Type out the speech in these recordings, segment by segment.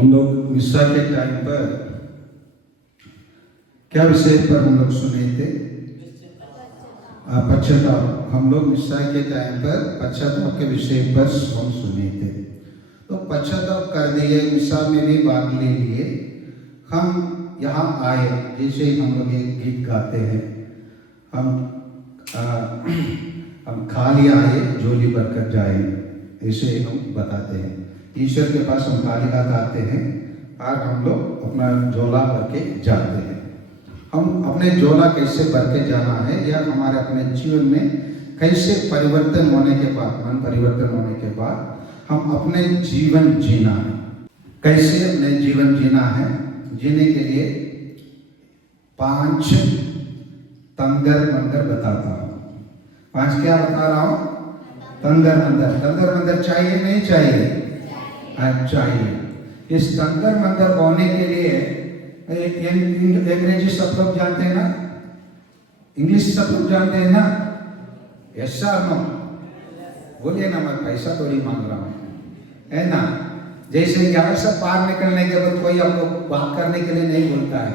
हम लोग मिस्सा के टाइम पर क्या विषय पर हम लोग सुने थे? पश्चाताप। हम लोग मिस्सा के टाइम पर पश्चाताप के विषय पर हम सुने थे। तो पश्चाताप कर दिए, मिस्सा में भी भाग ले लिए, हम यहाँ आए। जैसे हम लोग एक गीत गाते हैं, हम खाली आए झोली भरकर जाए, ऐसे हम बताते हैं। ईश्वर के पास हम खाली हाथ आते हैं और हम लोग अपना झोला भर के जाते हैं। हम अपने झोला कैसे भर के जाना है या हमारे अपने जीवन में कैसे परिवर्तन होने के बाद, मन परिवर्तन होने के बाद हम अपने जीवन जीना है, कैसे अपने जीवन जीना है। जीने के लिए 5 तंगर मंगर बताता हूँ। 5 क्या बता रहा हूँ? तंगर मंगर। तंगर मंगर चाहिए नहीं चाहिए? चाहिए। इस तंगर मंगर होने के लिए अंग्रेजी सब लोग जानते हैं ना, इंग्लिश सब लोग जानते हैं ना? यस और नो बोलिए ना, मैं पैसा थोड़ी मांग रहा हूँ, है ना। जैसे यहाँ से पार निकलने के बाद कोई आपको बात करने के लिए नहीं बोलता है,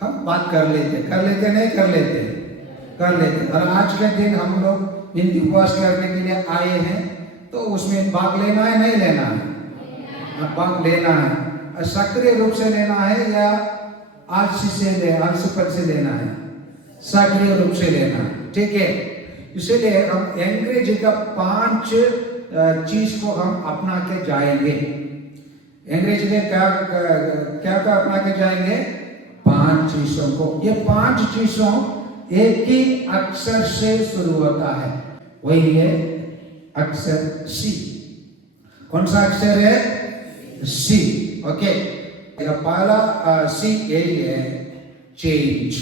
हम बात कर लेते नहीं कर लेते। और आज के दिन हम लोग हिंदी उपवास करने के लिए आए हैं, तो उसमें भाग लेना है नहीं लेना है? भाग लेना है। सक्रिय रूप से लेना है या आलसीपन से लेना है? सक्रिय रूप से लेना है, ठीक है। इसीलिए हम अंग्रेजी का 5 चीज को हम अपना के जाएंगे। अंग्रेजी में क्या अपना के जाएंगे? 5 चीजों को। ये 5 चीजों एक ही अक्षर से शुरू होता है, वही है अक्षर सी। कौन सा अक्षर है? सी। ओके, पहला सी यही है, चेंज।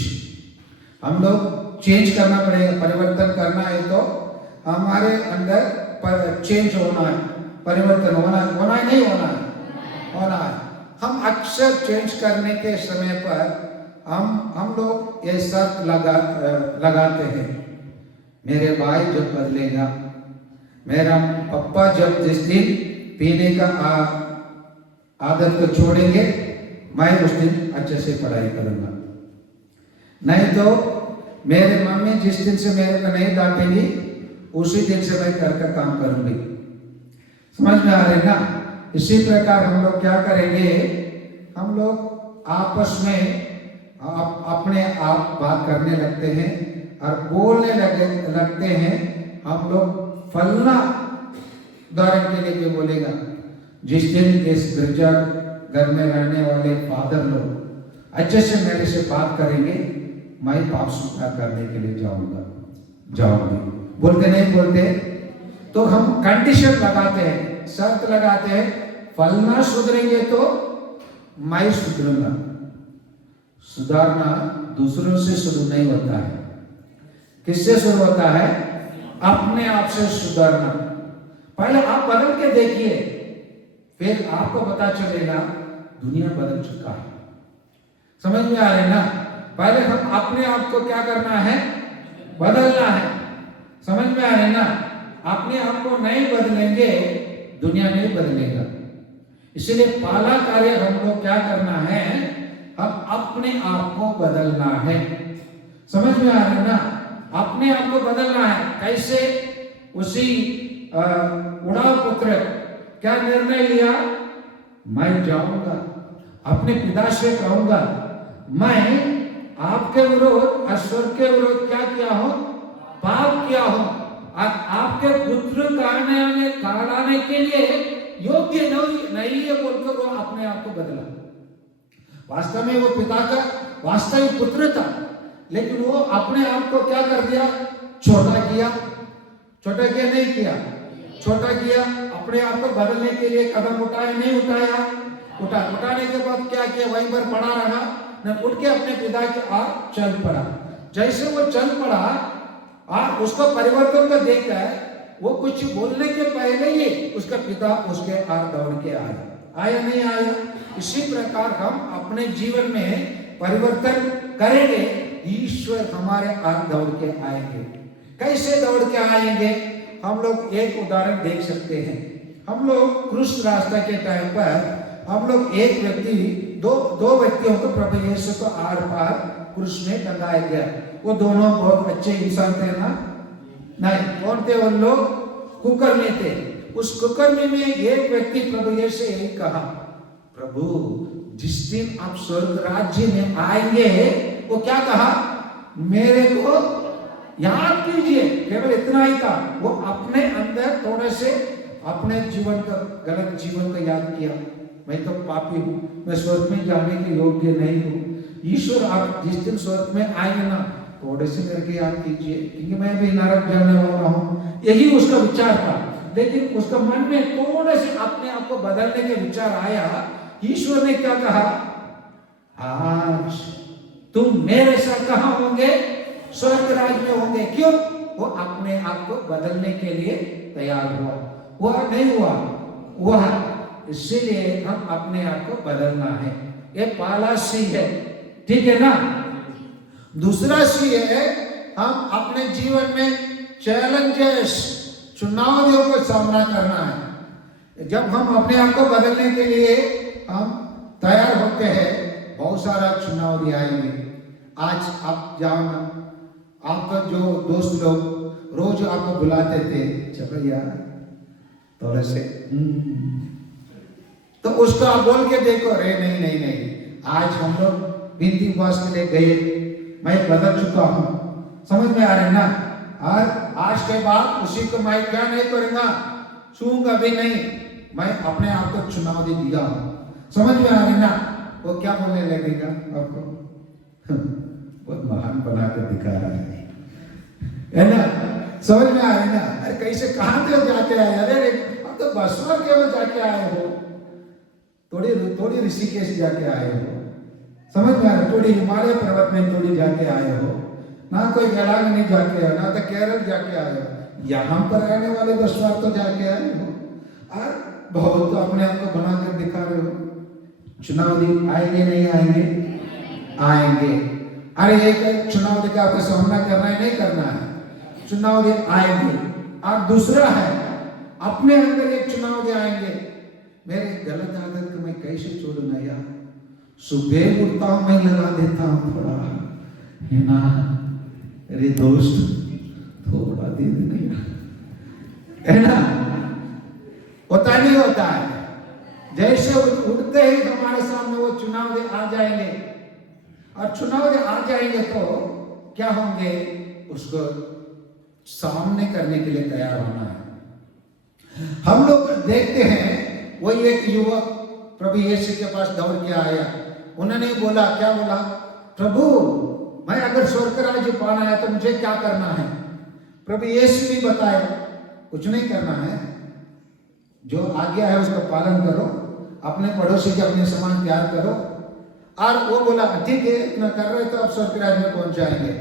हम लोग चेंज करना पड़ेगा, परिवर्तन करना है तो हमारे अंदर चेंज होना है, परिवर्तन होना है नहीं होना है। हम अक्सर चेंज करने के समय पर हम लोग ये शर्त लगाते हैं, मेरे भाई जब बदलेगा, मेरा पापा जब जिस दिन पीने का आदत को छोड़ेंगे, मैं उस दिन अच्छे से पढ़ाई करूंगा। नहीं तो मेरे मम्मी जिस दिन से मेरे को नहीं डांटेंगी, उसी दिन से मैं घर का काम करूंगी। समझ में आ रही ना? इसी प्रकार हम लोग क्या करेंगे, हम लोग आपस में अपने आप बात करने लगते हैं और बोलने लगते हैं। हम लोग फलना उदाहरण के लिए बोलेगा, जिस दिन इस गिरजा घर में रहने वाले फादर लोग अच्छे से मेरे से बात करेंगे, मैं पाप स्वीकार करने के लिए जाऊंगी। बोलते नहीं बोलते? तो हम कंडीशन लगाते हैं, शर्त लगाते हैं, फलना सुधरेंगे तो मैं सुधरूंगा। सुधारना दूसरों से शुरू नहीं होता है, किससे शुरू होता है? अपने आप से सुधारना। पहले आप बदल के देखिए, फिर आपको पता चलेगा दुनिया बदल चुका है। समझ में आ रहा है ना? पहले हम अपने आप को क्या करना है? बदलना है। समझ में आ रहा है ना? अपने आप को नहीं बदलेंगे, दुनिया नहीं बदलेगा। इसलिए पहला कार्य हम लोग क्या करना है? हम अपने आप को बदलना है। समझ में आ रहा है ना? अपने आप को बदलना है। कैसे? उसी उड़ाव पुत्र क्या निर्णय लिया? मैं जाऊंगा, अपने पिता से कहूंगा, मैं आपके विरोध, ईश्वर के विरोध क्या किया हो? पाप किया हो, और आपके पुत्र कहलाने के लिए योग्य नहीं है बोलकर वो अपने आप को बदला। वास्तव में वो पिता का वास्तविक पुत्र था, लेकिन वो अपने आप को क्या कर दिया? छोटा किया नहीं किया? छोटा किया। अपने आप को बदलने के लिए कदम उठाया नहीं उठाया? उठाने के बाद क्या किया? वहीं पर पड़ा रहा न, उठ के अपने पिता के आर चल पड़ा। जैसे वो चल पड़ा और उसको परिवर्तन को देखकर वो कुछ बोलने के पहले ही उसका पिता उसके आर दौड़ के आया नहीं आया? इसी प्रकार हम अपने जीवन में परिवर्तन करेंगे, ईश्वर हमारे आर दौड़ के आएंगे। कैसे दौड़ के आएंगे? हम लोग एक उदाहरण देख सकते हैं। हम लोग क्रूस रास्ता के टाइम पर हम लोग एक व्यक्ति दो व्यक्तियों को प्रभु यीशु को आर पार क्रूस में टंगाया गया। वो दोनों बहुत अच्छे इंसान थे ना? नहीं, कौन थे वो लोग? कुकर्मी थे। उस कुकर्मी में एक व्यक्ति प्रभु यीशु यही कहा, प्रभु जिस दिन आप स्वर्ग राज्य में आएंगे, वो क्या कहा? मेरे को याद कीजिए। केवल इतना ही था। वो अपने अंदर थोड़े से अपने जीवन का, गलत जीवन का याद किया। मैं तो पापी हूं, मैं स्वर्ग में जाने के योग्य नहीं हूं। ईश्वर आप जिस दिन स्वर्ग में आएंगे ना, थोड़े से करके याद कीजिए, क्योंकि मैं भी नरक जाने वाला हूं। यही उसका विचार था। लेकिन उसका मन में थोड़े से अपने आप को बदलने के विचार आया। ईश्वर ने क्या कहा? आज तुम मेरे साथ कहां होंगे? स्वर्ग राज्य में होंगे। क्यों? वो अपने आप को बदलने के लिए तैयार हुआ। वह नहीं हुआ, इसलिए हम अपने आप को बदलना है। ये पहला सी है, ठीक है ना? दूसरा सी है, हम अपने जीवन में चैलेंजेस, चुनौतियों का सामना करना है। जब हम अपने आप को बदलने के लिए हम तैयार होते हैं, बहुत सारा चुनौती आएंगे। आज आप जाओ ना, आपका जो दोस्त लोग रोज आपको बुलाते थे, चलो यार थोड़े से, तो उसको आप बोल के देखो, अरे नहीं नहीं नहीं, आज हम लोग बिनती उपवास के लिए गए, मैं बदल चुका हूं। समझ में आ रहा है ना? और आज के बाद उसी को मैं क्या नहीं करूंगा, छूंगा भी नहीं। मैं अपने आप को चुनौती दिया हूं। समझ में आ रही ना? वो क्या बोलने लगेगा आपको? बहुत महान बना कर दिखा रहा है ना? समझ में आ रही ना? अरे कैसे, कहां से जाके आए? अरे अब तो बस में केवल जाके आए हो, थोड़ी ऋषिकेश जाके आए हो। समझ में आ रहा? थोड़ी हिमालय पर्वत में थोड़ी जाके आए हो ना, कोई वेलांगनी जाके आए, ना तो केरल जाके आए हो। यहाँ पर रहने वाले 10 बार तो जाके आए हो, और बहुत तो अपने आप को बनाकर दिखा रहे हो। चुनौती आएंगे नहीं आएंगे? आएंगे। अरे एक चुनौती का आपको सामना करना है, नहीं करना है? चुनौती आएंगे। और दूसरा है, अपने अंदर एक चुनौती आएंगे, मेरे गलत आदत को मैं कैसे छोड़ूंगा यार? सुबह उठता हूं, मैं लगा देता हूं थोड़ा, है ना? अरे दोस्त थोड़ा दे देना, है ना? होता नहीं होता है? जैसे उठते ही हमारे सामने वो चुनौती आ जाएंगे, और चुनौती आ जाएंगे तो क्या होंगे? उसको सामने करने के लिए तैयार होना है। हम लोग देखते हैं, वही एक युवक प्रभु यीशु के पास दौड़ के आया। उन्होंने बोला, क्या बोला? प्रभु मैं अगर स्वर्ग राज्य पाना है तो मुझे क्या करना है? प्रभु यीशु ने बताया, कुछ नहीं करना है, जो आज्ञा है उसका पालन करो, अपने पड़ोसी के अपने समान प्यार करो। और वो बोला, ठीक है, इतना कर रहे तो आप स्वर्ग राज्य में पहुंच जाएंगे।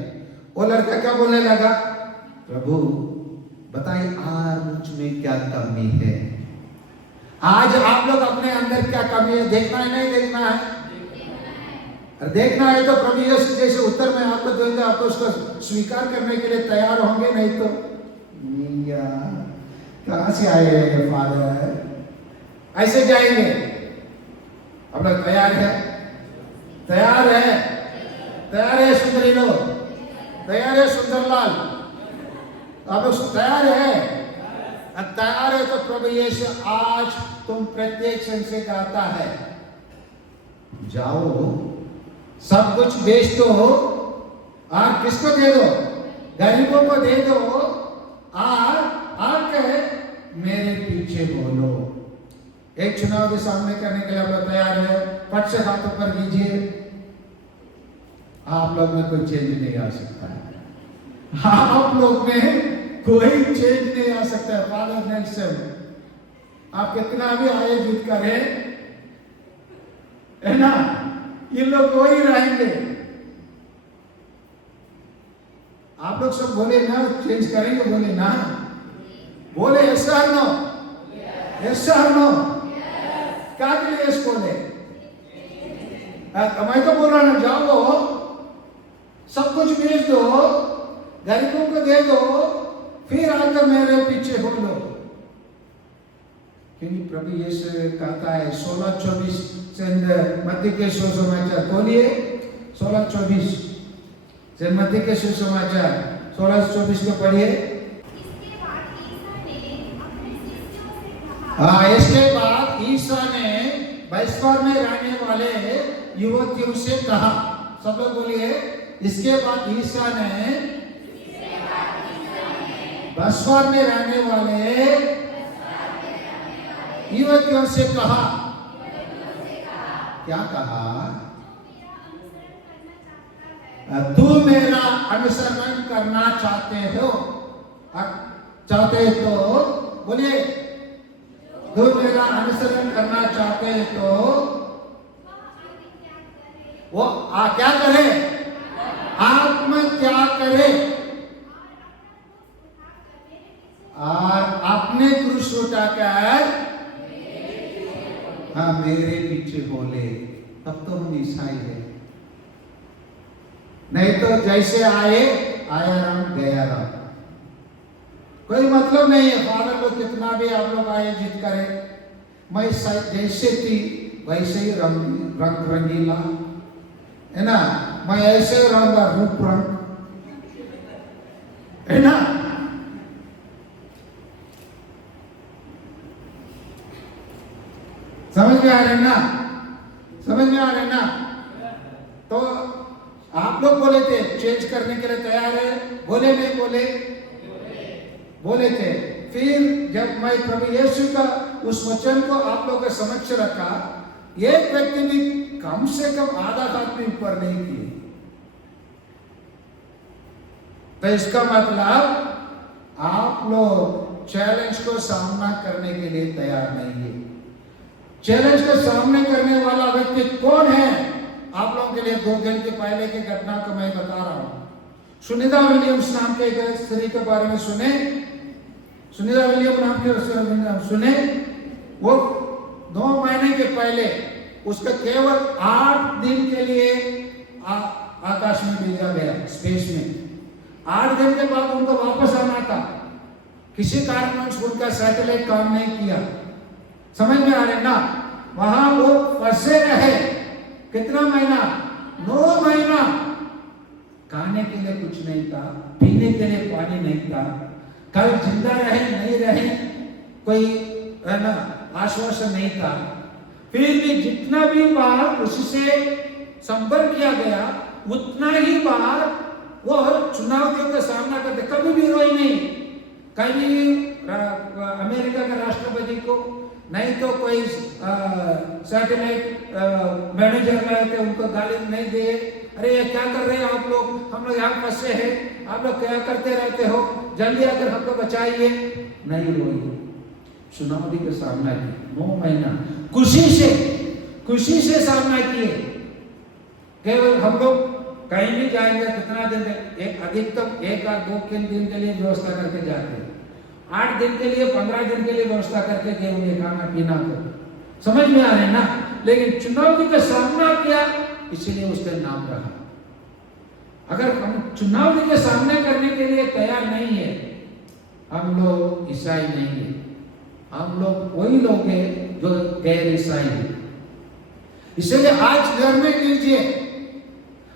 वो लड़का क्या बोलने लगा? प्रभु बताइए, आज मुझ में क्या कमी है? आज आप लोग अपने अंदर क्या कमी है देखना है, नहीं देखना है? और देखना है तो प्रभु यीशु जैसे उत्तर में आपको देंगे, आपको उसको स्वीकार करने के लिए तैयार होंगे। नहीं तो कहां से आए फादर, ऐसे जाएंगे। हम लोग तैयार है? तैयार है? तैयार है सुंदरी लोग? तैयार है सुंदरलाल? आप लोग तैयार है? तैयार है तो प्रभु यीशु आज तुम प्रत्येक से कहता है, जाओ सब कुछ बेच दो और किसको दे दो? गरीबों को दे दो, और आके मेरे पीछे बोलो। एक चुनाव के सामने करने के लिए आप लोग तैयार है? पट से हाथों पर कीजिए। आप लोग में कोई चेंज नहीं आ सकता है। आप लोग में कोई चेंज नहीं आ सकता है। फादर नेल्सन, आप कितना भी आयोजित करें, है ना, ये लोग वही रहेंगे। आप लोग सब बोले ना चेंज करेंगे, बोले ना, बोले यस और नो? यस और नो? क्या के लिए यस बोले? मैं तो बोल रहा ना, जाओ सब कुछ बेच दो, गरीबों को दे दो, फिर आकर मेरे पीछे बोलो। क्योंकि प्रभु यीशु कहता है 16:24 से मत्ती के सुसमाचार खोलिए 16:24 से मत्ती के सुसमाचार 16:24 को पढ़िए। इसके बाद ईसा ने बैसपार में रहने वाले युवतियों से कहा, सब लोग बोलिए, इसके बाद ईसा ने बैसपार में रहने वाले युवतियों से कहा। क्या कहा? तू मेरा अनुसरण करना चाहते हो, बोलिए, तू मेरा अनुसरण करना चाहते हैं तो वो क्या करे? आत्मत्याग करे और अपने क्रूस उठाकर मेरे पीछे बोले, तब तो हम ईसाई है। नहीं तो जैसे आया राम गया राम, कोई मतलब नहीं है। फादर लोग कितना भी आप लोग आयोजित करें, मैं जैसे थी वैसे ही रंग रंगीला है ना, मैं ऐसे रहूंगा रूप रंग है ना। समझ में आ रहे ना? समझ में आ रहे ना? तो आप लोग बोले थे चेंज करने के लिए तैयार है, बोले नहीं बोले? बोले थे। फिर जब मैं प्रभु यीशु का उस वचन को आप लोगों के समक्ष रखा, एक व्यक्ति भी कम से कम आधा हाथ भी ऊपर नहीं किए, तो इसका मतलब आप लोग चैलेंज को सामना करने के लिए तैयार नहीं है। चैलेंज को सामने करने वाला व्यक्ति कौन है? आप लोगों के लिए 2 दिन के पहले की घटना को मैं बता रहा हूं। सुनीता विलियम्स नाम के एक स्त्री के बारे में सुने? सुनीता विलियम नाम के सुने? वो 2 महीने के पहले उसका केवल 8 दिन के लिए आकाश में भेजा गया, स्पेस में। 8 दिन के बाद उनको वापस आना था, किसी कारणवश उनका सैटेलाइट काम नहीं किया। समझ में आ रहे ना? वहां वो फंसे रहे कितना महीना? 9 महीना। खाने के लिए कुछ नहीं था, पीने के लिए पानी नहीं था, कल जिंदा रहे नहीं रहे कोई है ना आश्वासन नहीं था। फिर भी जितना भी बार उससे संपर्क किया गया, उतना ही बार वो चुनौतियों का सामना करते, कभी भी रोई नहीं। कभी अमेरिका के राष्ट्रपति को, नहीं तो कोई सैटेलाइट मैनेजर रहे थे, उनको गाली नहीं दिए, अरे ये क्या कर रहे हैं आप लोग, हम लोग यहाँ फंसे हैं, आप लोग क्या करते रहते हो, जल्दी आकर हमको बचाइए। नहीं रोई, चुनौती का सामना किया। 9 महीना खुशी से सामना किए। केवल हम लोग कहीं भी जाएंगे कितना दिन, एक अधिकतम 1 और 2 दिन के लिए व्यवस्था करके जाते हैं, 8 दिन के लिए 15 दिन के लिए व्यवस्था करके गए खाना पीना को। समझ में आ रहे ना? लेकिन चुनौती का सामना किया, इसीलिए उसका नाम रहा। अगर हम चुनौती के सामने करने के लिए तैयार नहीं है, हम लोग ईसाई नहीं है, हम लोग वही लोग हैं जो गैर ईसाई है। इसलिए आज निर्णय लीजिए,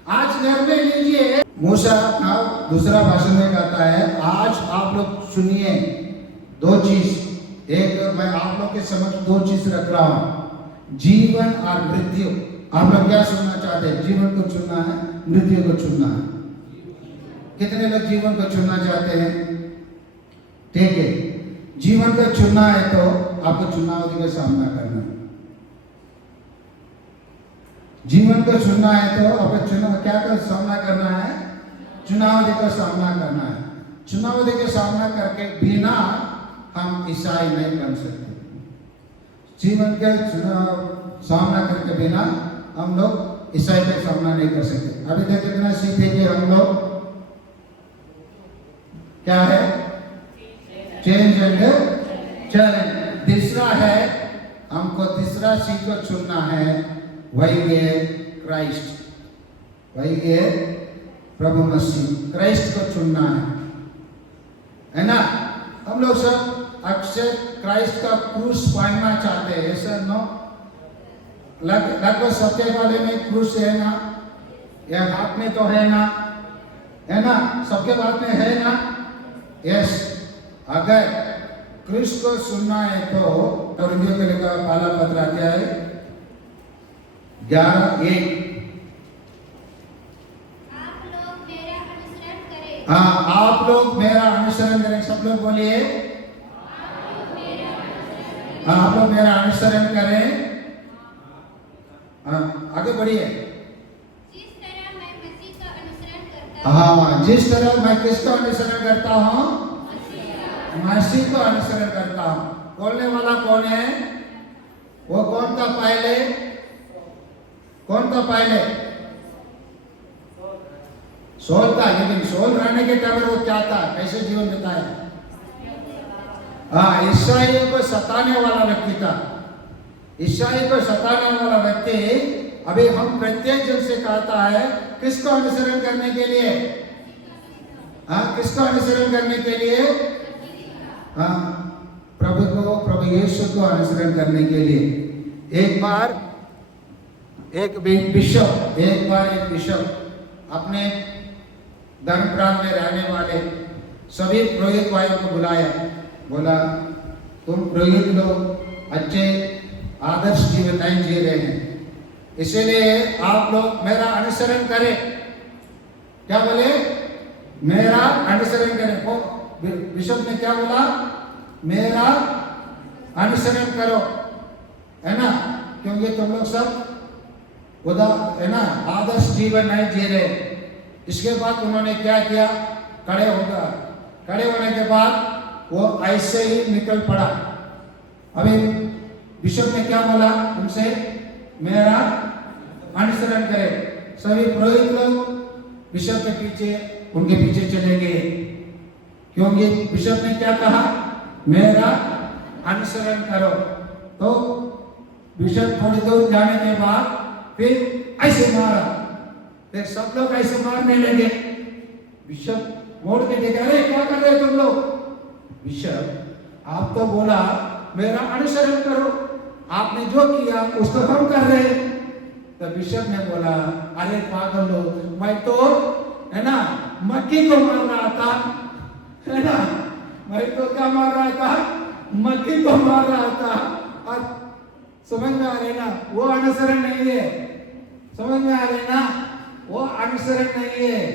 आज निर्णय लीजिए। मूसा का दूसरा भाषण में कहता है, आज आप लोग सुनिए 2 चीज। एक मैं आप लोग के समक्ष 2 चीज रख रहा हूं, जीवन और मृत्यु। आप लोग क्या सुनना चाहते हैं? जीवन को चुनना है, मृत्यु को चुनना है? कितने लोग जीवन को चुनना चाहते हैं? ठीक है, जीवन को चुनना है तो आपको चुनौती का सामना करना है। जीवन को चुनना है तो आपको क्या का सामना करना है? चुनौती का सामना करना है। चुनौती का सामना करके बिना हम ईसाई नहीं बन सकते। जीवन के सामना करके बिना हम लोग ईसाई का सामना नहीं कर सकते। अभी तक कितना सीखे कि हम लोग क्या है? Change and challenge. तीसरा है, हमको तीसरा सीख को चुनना है, वही है क्राइस्ट, वही है प्रभु मसीह। क्राइस्ट को चुनना है ना? हम लोग सब अक्सर क्राइस्ट का क्रूस पहनना चाहते हैं, ऐसा नो? लगभग सबके गले में क्रूस है ना, या हाथ में तो है ना, है ना, सबके हाथ में है ना? यस। अगर क्रूस को सुनना है तो कोरिन्थियों के लिखा पहला पत्र अध्याय 11:1। आप लोग मेरा अनुसरण करें। हाँ, आप लोग मेरा अनुसरण करें। सब लोग बोलिए, आप लोग मेरा अनुसरण करें। हाँ, आगे बढ़िए। जिस तरह मैं मसीह का अनुसरण करता हाँ, जिस तरह मैं किसका अनुसरण करता हूँ? मसीह को अनुसरण करता हूँ। बोलने वाला कौन है? वो कौन था पहले? कौन था पहले? सोल था, लेकिन सोल रहने के टाइम वो क्या था, कैसे जीवन बिताया? हाँ, ईसाइयों को सताने वाला व्यक्ति था। ईसाई को सताने वाला व्यक्ति अभी हम प्रत्येक जन से कहता है किसको अनुसरण करने के लिए? हाँ, किसको अनुसरण करने के लिए? हाँ, प्रभु यीशु को अनुसरण करने के लिए। एक बार एक बिशप अपने धर्म प्रांत में रहने वाले सभी पुरोहित भाइयों को बुलाया, बोला तुम पुरोहित लोग अच्छे आदर्श जीवन नहीं जी रहे हैं, इसीलिए आप लोग मेरा अनुसरण करें। क्या बोले? मेरा अनुसरण करें। वो बिशप ने क्या बोला? मेरा अनुसरण करो, है ना, क्योंकि तुम लोग सब खुदा है ना आदर्श जीवन नहीं जी रहे। इसके बाद उन्होंने क्या किया? खड़े होने के बाद वो ऐसे ही निकल पड़ा। अभी बिशप ने क्या बोला उनसे? मेरा अनुसरण करें। सभी पुरोहित लोग बिशप के पीछे, उनके पीछे चले गए, क्योंकि बिशप ने क्या कहा? मेरा अनुसरण करो। तो बिशप थोड़ी दूर जाने के बाद फिर ऐसे मारा, फिर सब लोग ऐसे मारने लगे। बिशप मोड़ के देखा, अरे क्या कर रहे तुम लोग? बिशप, आप तो बोला मेरा अनुसरण करो, आपने जो किया उसको हम कर रहे हैं। तो बिशप ने बोला, अरे पागल हो, मैं तो है ना मक्खी को मार रहा था, है ना, मैं तो क्या मार रहा था? मक्खी को मार रहा था। और समझ में आ रहे ना, वो अनुसरण नहीं है। समझ में आ रहे ना, वो अनुसरण नहीं है।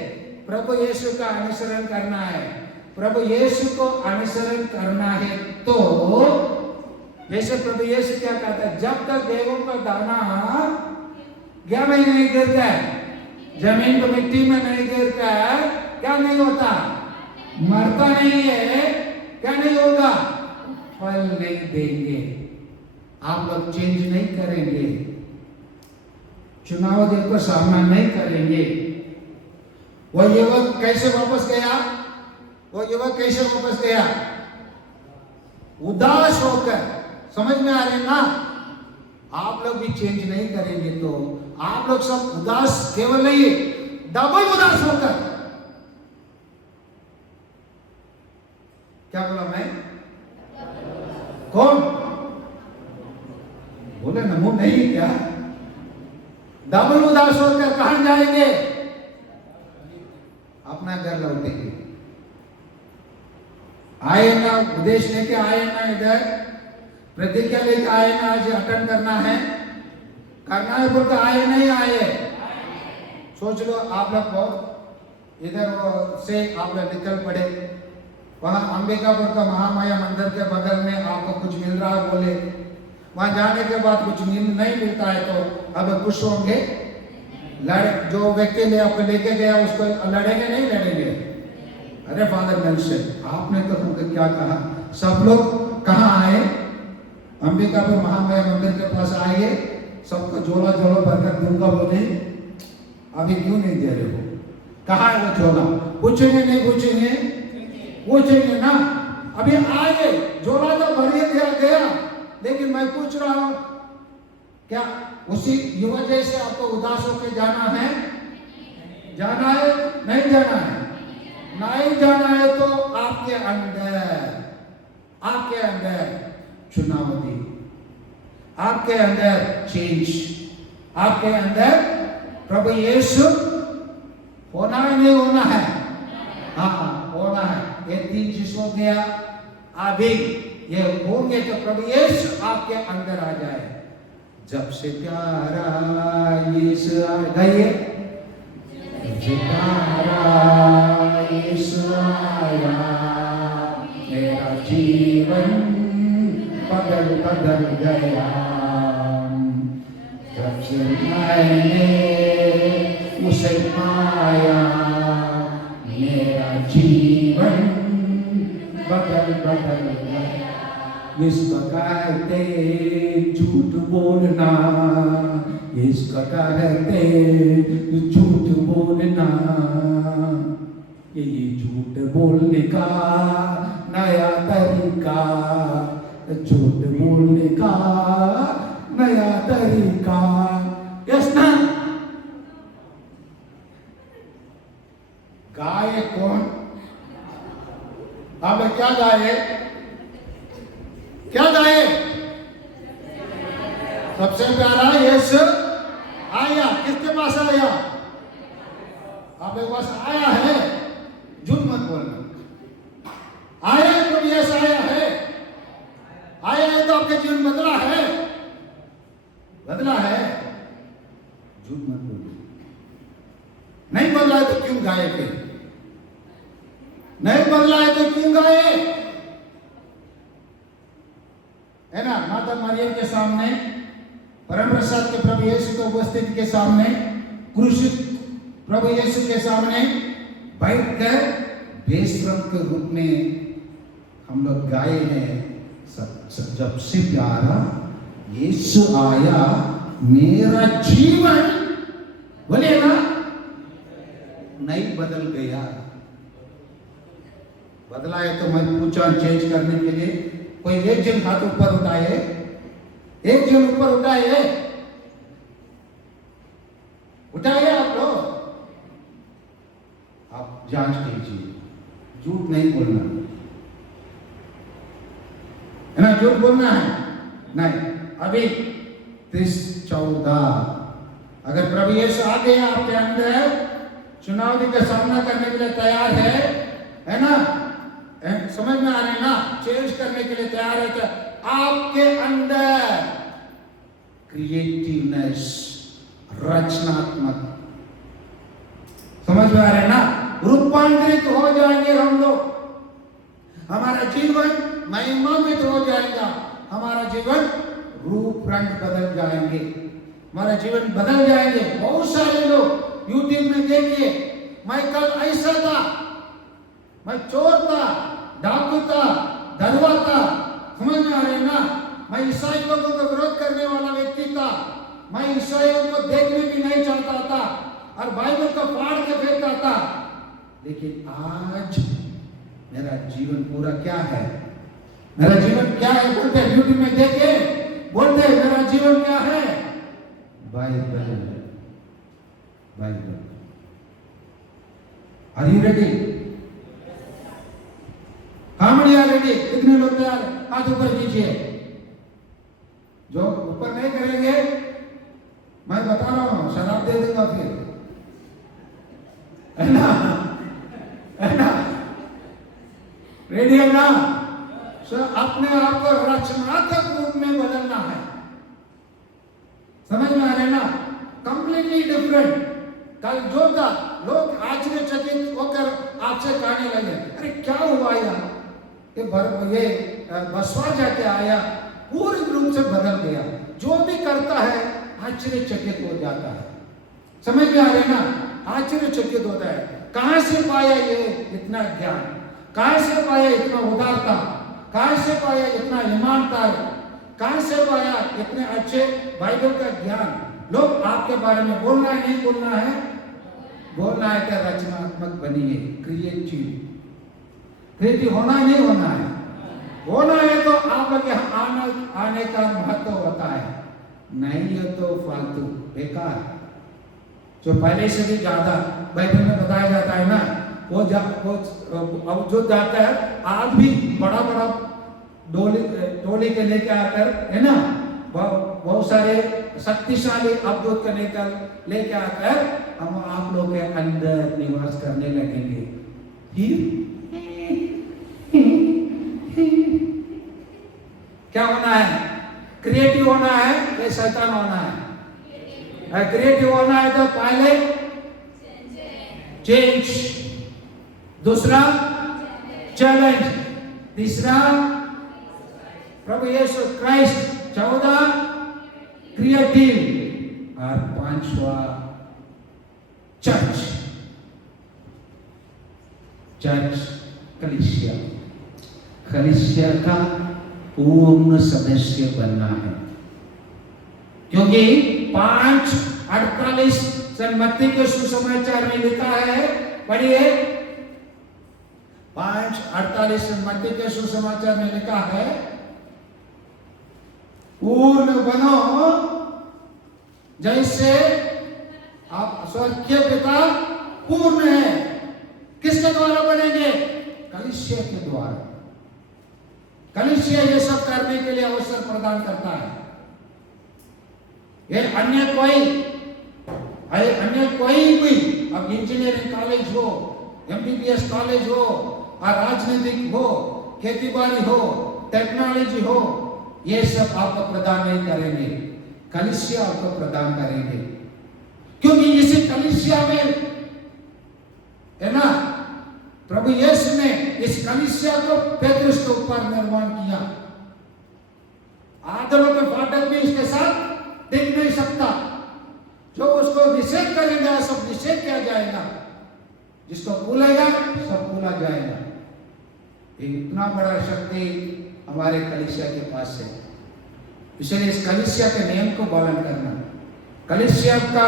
प्रभु यीशु का अनुसरण करना है। प्रभु यीशु को अनुसरण करना है तो जैसे प्रभु यीशु क्या कहता है? जब तक गेहूं का दाना क्या में नहीं गिरता है, जमीन को मिट्टी में नहीं गिरता है, क्या नहीं होता? मरता नहीं है, क्या नहीं होगा? फल नहीं देंगे। आप लोग चेंज नहीं करेंगे, चुनाव दिन को सामना नहीं करेंगे। वो युवक कैसे वापस गया? वो युवक कैसे वापस गया? उदास होकर। समझ में आ रहे ना? आप लोग भी चेंज नहीं करेंगे तो आप लोग सब उदास, केवल नहीं है, डबल उदास होकर। क्या बोला मैं? कौन बोले? नमो नहीं क्या? डबल उदास होकर कहां जाएंगे? अपना घर लौटेंगे। आए ना, उपदेश लेके आए ना, इधर प्रतिज्ञा लेके आए ना, आज अटेंड करना है बोलकर आए नहीं आए? सोच लो आप लोग बहुत इधर से आप लोग निकल पड़े, वहां अंबिकापुर का महामाया मंदिर के बगल में आपको कुछ मिल रहा है बोले, वहां जाने के बाद कुछ नहीं मिलता है तो अब खुश होंगे? जो व्यक्ति ले आपको लेके गया उसको लड़ेंगे नहीं लड़ेंगे? अरे फादर नेल्सन, आपने तो हमको क्या कहा? सब लोग कहाँ आए? अंबिकापुर महामाया मंदिर के पास आए, सबको झोला झोला भरकर दूंगा बोले, अभी क्यों नहीं दे रहे हो? कहाँ है वो झोला? पूछेंगे नहीं पूछेंगे? पूछेंगे ना। अभी आए, झोला तो भर गया, लेकिन मैं पूछ रहा हूं क्या उसी युवा जैसे आपको उदास होकर जाना है? जाना है? नहीं जाना है? नहीं जाना है तो आपके अंदर आपके अंदर चुनावती, आपके अंदर चेंज, आपके अंदर प्रभु यीशु होना है नहीं होना है? हाँ होना है। ये 3 चीज हो गया। अभी ये होंगे तो प्रभु यीशु आपके अंदर आ जाए। जब से प्यारा यीशु आ गए, जब से प्यारा यीशु आया, मेरा जीवन बदल गया। जब से मैंने उसे पाया, मेरा जीवन बदल गया। इसका कहते झूठ बोलना, इसका कहते झूठ बोलना, ये झूठ बोलने का नया तरीका, झूठ बोलने का नया तरीका। यस ना? गाए कौन? आप क्या गाए? क्या गाए? सबसे प्यारा यीशु आया। किसके पास आया? आपके पास आया है, झूठ मत बोलना। आया है तो यीशु आया है, आया है तो आपके जीवन बदला है, बदला है। झूठ मत बोलो। नहीं बदला है तो क्यों गाए थे? नहीं बदला है तो क्यों गाए? है ना? माता मरियम के सामने, परम प्रसाद के प्रभु यीशु को उपस्थिति के सामने, क्रूसित प्रभु यीशु के सामने बैठकर बेशरम के रूप में हम लोग गाए हैं। जब से प्यारा यीशु आया, मेरा जीवन बोले ना नहीं बदल गया। बदला है तो मैं पूछा चेंज करने के लिए कोई एक जन हाथ ऊपर उठाए, एक जन ऊपर उठाए, उठाइए आप लोग। आप जांच कीजिए, झूठ नहीं बोलना है ना? झूठ बोलना है नहीं। अभी 30-14 अगर प्रभु यीशु आ गया आपके अंदर, चुनौती का सामना करने के लिए तैयार है ना? समझ में आ रहे ना? चेंज करने के लिए तैयार है तो आपके अंदर क्रिएटिवनेस, रचनात्मक, समझ में आ रहे ना? रूपांतरित हो जाएंगे हम लोग। हमारा जीवन महिमान्वित हो जाएगा। हमारा जीवन रूप रंग बदल जाएंगे, हमारा जीवन बदल जाएंगे। बहुत सारे लोग यूट्यूब में देखिए, मैं कल ऐसा था, मैं चोर था, डाकू था, दरवा था, समझ में आ रहे ना? मैं ईसाई लोगों का विरोध करने वाला व्यक्ति था, मैं ईसाइयों को देखने भी नहीं चाहता था और बाइबल को फाड़ के फेंकता था। लेकिन आज मेरा जीवन पूरा क्या है? मेरा जीवन क्या है? बोलते हैं यूट्यूब में देखे, बोलते हैं मेरा जीवन क्या है? Bible, Bible. Are you ready? How many are ready? कितने लोग तैयार? हाथ ऊपर कीजिए। जो ऊपर नहीं करेंगे, मैं बता रहा हूं शराब दे दूंगा फिर, है ना? है ना? रेडी है ना? अपने आप को रचनात्मक रूप में बदलना है। समझ में आ रहा है ना? Completely different. कल जो था, लोग आश्चर्यचकित होकर आपसे कहने लगे, अरे क्या हुआ यार, ये बसवा जाके आया, पूरी रूप से बदल गया। जो भी करता है आश्चर्यचकित हो जाता है। समझ में आ रहे ना? आश्चर्यचकित होता है। कहां से पाया ये इतना ज्ञान? कहां से पाया इतना उदारता? कहां से पाया इतना ईमानदार? कहां से पाया इतने अच्छे बाइबल का ज्ञान? लोग आपके बारे में बोलना है, नहीं बोलना है? बोलना है कि रचनात्मक बनिए, क्रिएटिव होना है, नहीं होना है? होना है तो आप लोग यहाँ आने का महत्व होता है, नहीं है तो फालतू बेकार। जो पहले से भी ज्यादा बाइबल में बताया जाता है ना, वो अब जो जाता है आज भी बड़ा बड़ा टोली के लेके आकर, है ना, बहुत सारे शक्तिशाली अवधूत के लेके आकर हम आप लोग के अंदर निवास करने लगेंगे। क्या होना है? क्रिएटिव होना है या शैतान होना है? क्रिएटिव होना है तो पहले चेंज, दूसरा चैलेंज, तीसरा प्रभु यीशु क्राइस्ट, 14 क्रिएटिव और 5वां चर्च कलीसिया का पूर्ण सदस्य बनना है। क्योंकि 5:48 मत्ती के सुसमाचार में लिखा है, पढ़िए, 5:48 मत्ती के सुसमाचार में लिखा है, पूर्ण बनो जैसे आप स्वर्गीय पिता पूर्ण है। किसके द्वारा बनेंगे? कलीसिया के द्वारा। कलीसिया ये सब करने के लिए अवसर प्रदान करता है। ये अन्य कोई भी, अब इंजीनियरिंग कॉलेज हो, MBBS कॉलेज हो, और राजनीतिक हो, खेतीबाड़ी हो, टेक्नोलॉजी हो, ये सब आपको प्रदान नहीं करेंगे, कलीसिया आपको प्रदान करेंगे। क्योंकि इसी कलीसिया में, है ना, प्रभु यीशु ने इस कलीसिया को पेतरुस के ऊपर निर्माण किया। आदलों के फाटक भी इसके साथ टिक नहीं सकता। जो उसको निषेध करेगा सब निषेध किया जाएगा, जिसको भूलेगा सब भूला जाएगा। इतना बड़ा शक्ति हमारे कलीसिया के पास है। इसलिए इस कलीसिया के नियम को पालन करना, कलीसिया का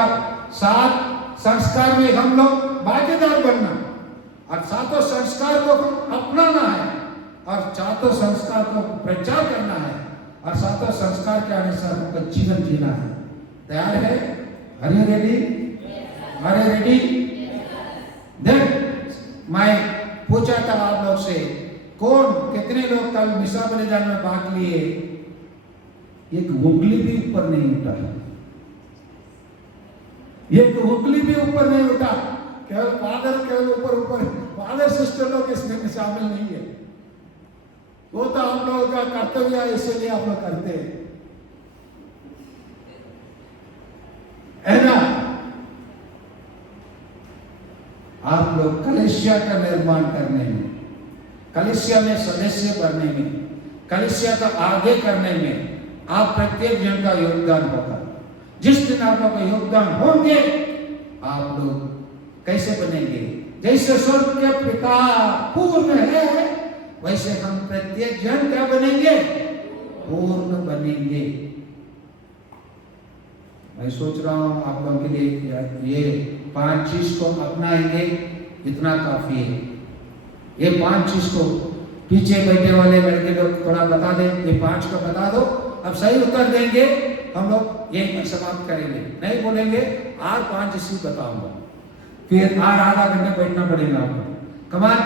साथ संस्कार में हम लोग भागीदार बनना, और सातों संस्कार को अपनाना है, और सातों संस्कार को प्रचार करना है, और सातों संस्कार के अनुसार हमको जीवन जीना है। तैयार है? Are you ready? Are you ready? देख, मैं पूछा था आप लोग से, कितने लोग कल मिसा बलिदान में भाग लिए? एक उंगली भी ऊपर नहीं उठा, एक उंगली भी ऊपर नहीं उठा। केवल केवल ऊपर फादर सिस्टर लोग इसमें शामिल नहीं है। वो तो आप लोगों का कर्तव्य है, इसलिए आप लोग करते हैं, है ना। आप लोग कलीसिया का निर्माण करने में, कलीसिया में सदस्य बनने में, कलीसिया का आगे करने में आप प्रत्येक जन का योगदान होगा। जिस दिन आप लोग का योगदान होंगे, आप लोग कैसे बनेंगे? जैसे स्वर्ग के पिता पूर्ण है, वैसे हम प्रत्येक जन क्या बनेंगे? पूर्ण बनेंगे। मैं सोच रहा हूं आप लोगों के लिए ये 5 चीज को अपनाएंगे, इतना काफी है। ये 5 चीज को पीछे बैठे वाले लड़के लोग थोड़ा बता दें, ये 5 को बता दो। अब सही उत्तर देंगे, हम लोग यहीं पर समाप्त करेंगे। नहीं बोलेंगे और 5 चीज बताऊंगा, फिर और आधा घंटा बैठना पड़ेगा आपको। कमान,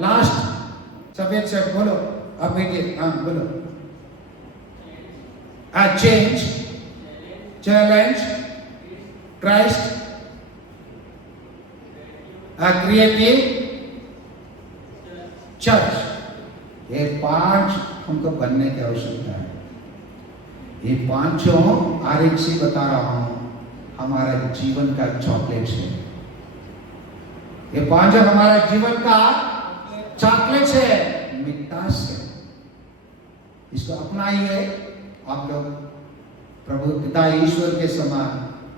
लास्ट सफेद से बोलो, अब बेटे, हाँ बोलो। Change, challenge, Christ, creative, church. ये 5 हमको बनने की आवश्यकता है। ये 5 आरएक्सी बता रहा हूं, हमारा जीवन का चॉकलेट है। ये 5 हमारा जीवन का चॉकलेट है, मिठास है। इसको अपनाइए, आप लोग प्रभु पिता ईश्वर के समान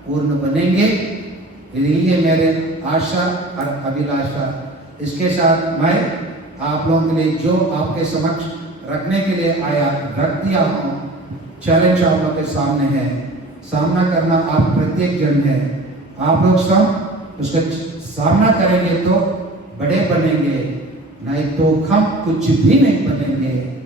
पूर्ण बनेंगे। यही है मेरे आशा और अभिलाषा। इसके साथ मैं आप लोगों के लिए जो आपके समक्ष रखने के लिए आया, रख दिया हूँ। चैलेंज आप लोग के सामने है, सामना करना आप प्रत्येक जन है। आप लोग सब उसका सामना करेंगे तो बड़े बनेंगे, नहीं तो हम कुछ भी नहीं बनेंगे।